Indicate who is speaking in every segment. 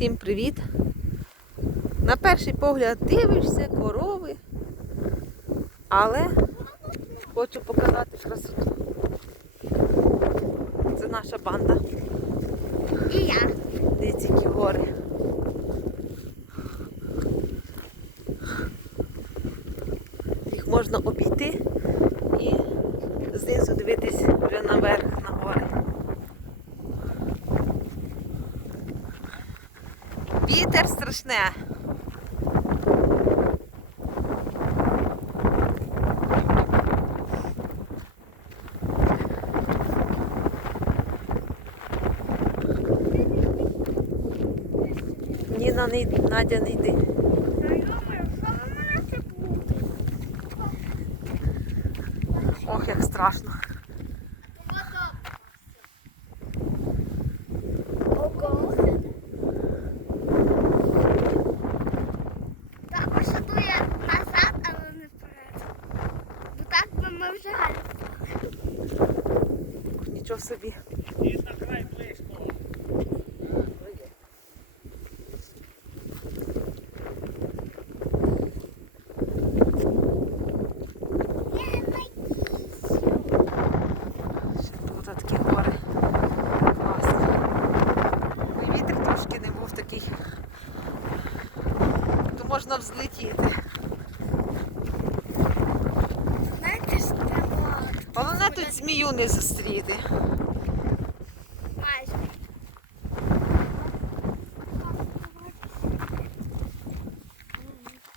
Speaker 1: Всім привіт! На перший погляд дивишся, корови, але хочу показати красоту. Це наша банда.
Speaker 2: І я.
Speaker 1: Дивіться, які гори. Їх можна обійти і знизу дивитись вже наверх на гори. Вітер страшне. Ніна, не Надя, не йди. Ох, як страшно.
Speaker 2: Ого. Так, посадує назад, але не вперед. Бо так би ми вже
Speaker 1: Нічого собі.
Speaker 3: На край близько.
Speaker 1: Ще тут такі гори. Класні. Ну, і вітер трошки не був такий. То можна взлетіти.
Speaker 2: Знаєте, що треба
Speaker 1: Головне тут змію не зустріти.
Speaker 2: майже.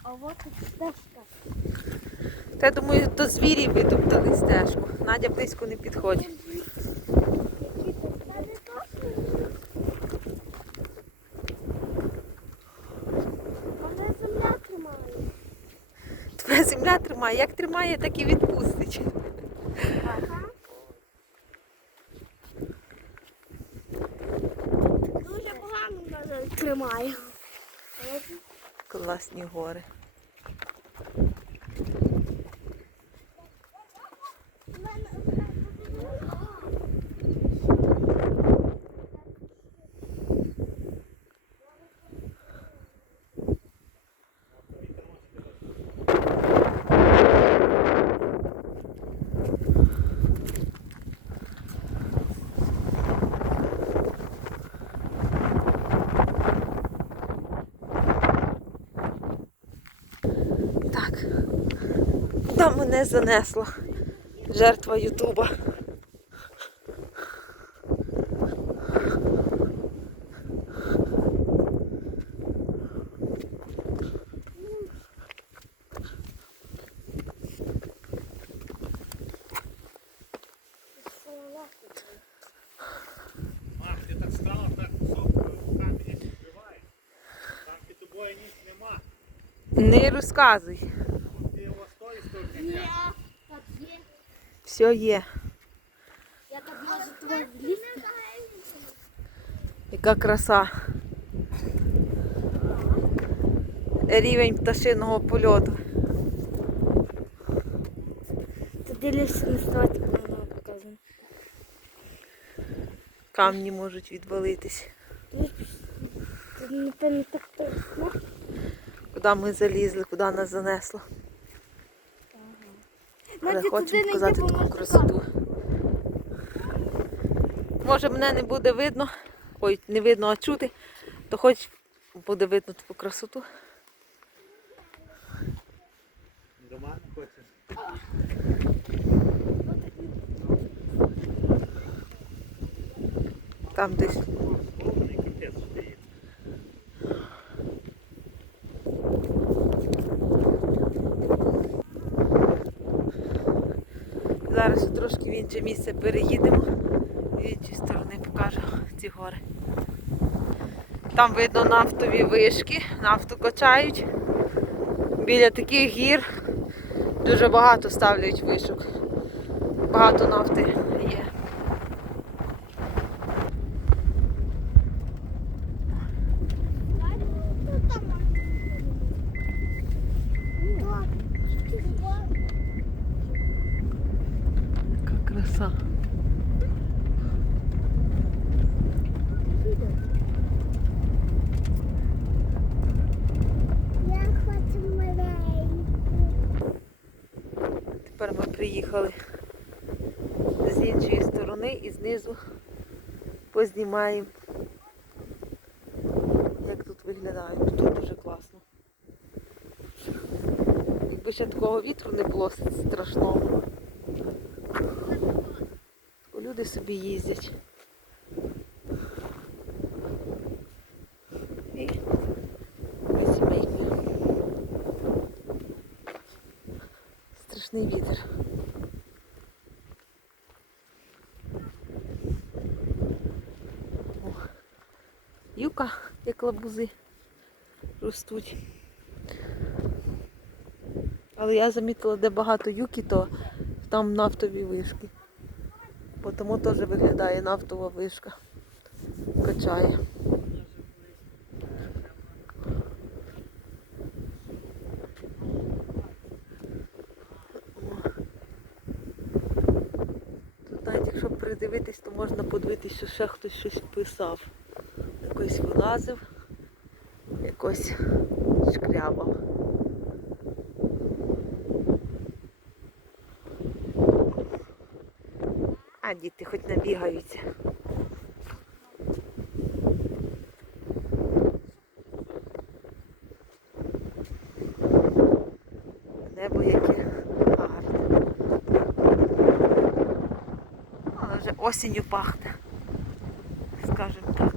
Speaker 2: А от і стежка.
Speaker 1: Та я думаю, то звірі витоптали стежку. Надя близько не підходить.
Speaker 2: Земля тримає.
Speaker 1: Твоя земля тримає. Як тримає, так і відпустить.
Speaker 2: Дуже погано мене тримає.
Speaker 1: Класні гори. Мене занесло? Жертва Ютуба.
Speaker 3: Мам, ти так стала, так високо камінь відкриває. Там під тобою ніч нема.
Speaker 1: Не розказуй.
Speaker 3: Ти його з тої сторони.
Speaker 2: Ні,
Speaker 3: глянь.
Speaker 2: так є.
Speaker 1: Все є.
Speaker 2: Я так можу туди влізти.
Speaker 1: Яка краса. Рівень пташиного польоту.
Speaker 2: Ти дивишся на ставати, вона показує.
Speaker 1: Камні можуть відвалитись. Куди ми залізли, куди нас занесло. Але
Speaker 2: туди не
Speaker 1: показати
Speaker 2: йди, бо
Speaker 1: таку красоту. Може мене не буде видно, ой, не видно, а чути, то хоч буде видно таку красоту.
Speaker 3: До мене хочеш?
Speaker 1: Там десь інше місце переїдемо. і З іншої сторони покажу ці гори. Там видно нафтові вишки, нафту качають. Біля таких гір дуже багато ставлять вишок. Багато нафти є. Яка краса. Приїхали з іншої сторони і знизу познімаємо, як тут виглядає. Тут дуже класно. Якби ще такого вітру не було страшного. Люди собі їздять. І сімейка. Страшний вітер. Юка, як лабузи ростуть. Але я замітила, де багато юки, то там нафтові вишки. Бо тому теж виглядає нафтова вишка. Качає. Тут навіть якщо придивитись, то можна подивитись, що ще хтось щось писав. Якось вилазив, якось шкрябав. А діти хоч набігаються. Небо яке гарне. Але вже осінню пахне, скажімо так.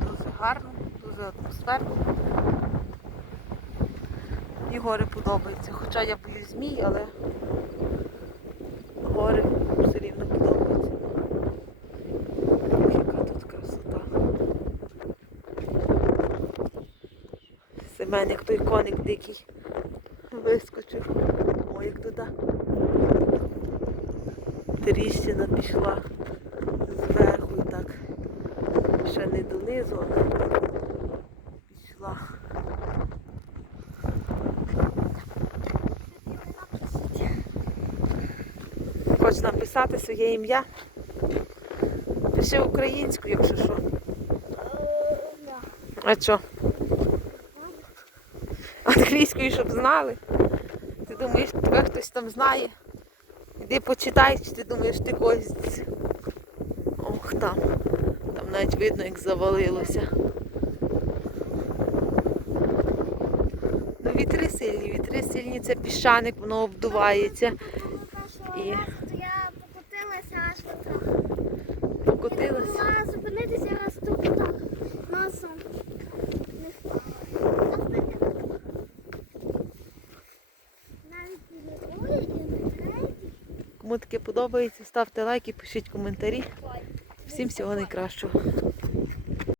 Speaker 1: Дуже гарно, атмосферно. Мені гори подобаються. Хоча я боюсь змій, але гори все рівно подобаються. Яка тут красота. Семен, як той коник дикий, вискочив. Ой, як туди. Тріщина пішла зверху і так. Ще не донизу, але пішла. Хочеш написати своє ім'я? Пиши українською, якщо що. А що? Англійською, щоб знали. Ти думаєш, тебе хтось там знає? Іди почитай, чи ти думаєш, ти когось. Ох там. Там навіть видно, як завалилося. Ну, вітри сильні, вітри сильні, це піщаник, воно обдувається. І-
Speaker 2: І... Я покотилася аж потрохи.
Speaker 1: Покотилося.
Speaker 2: Мала зупинитися раз тут так. Носом. Не впала. Навіть не другий і не третій.
Speaker 1: Кому таке подобається, ставте лайки, пишіть коментарі. Всім всього найкращого.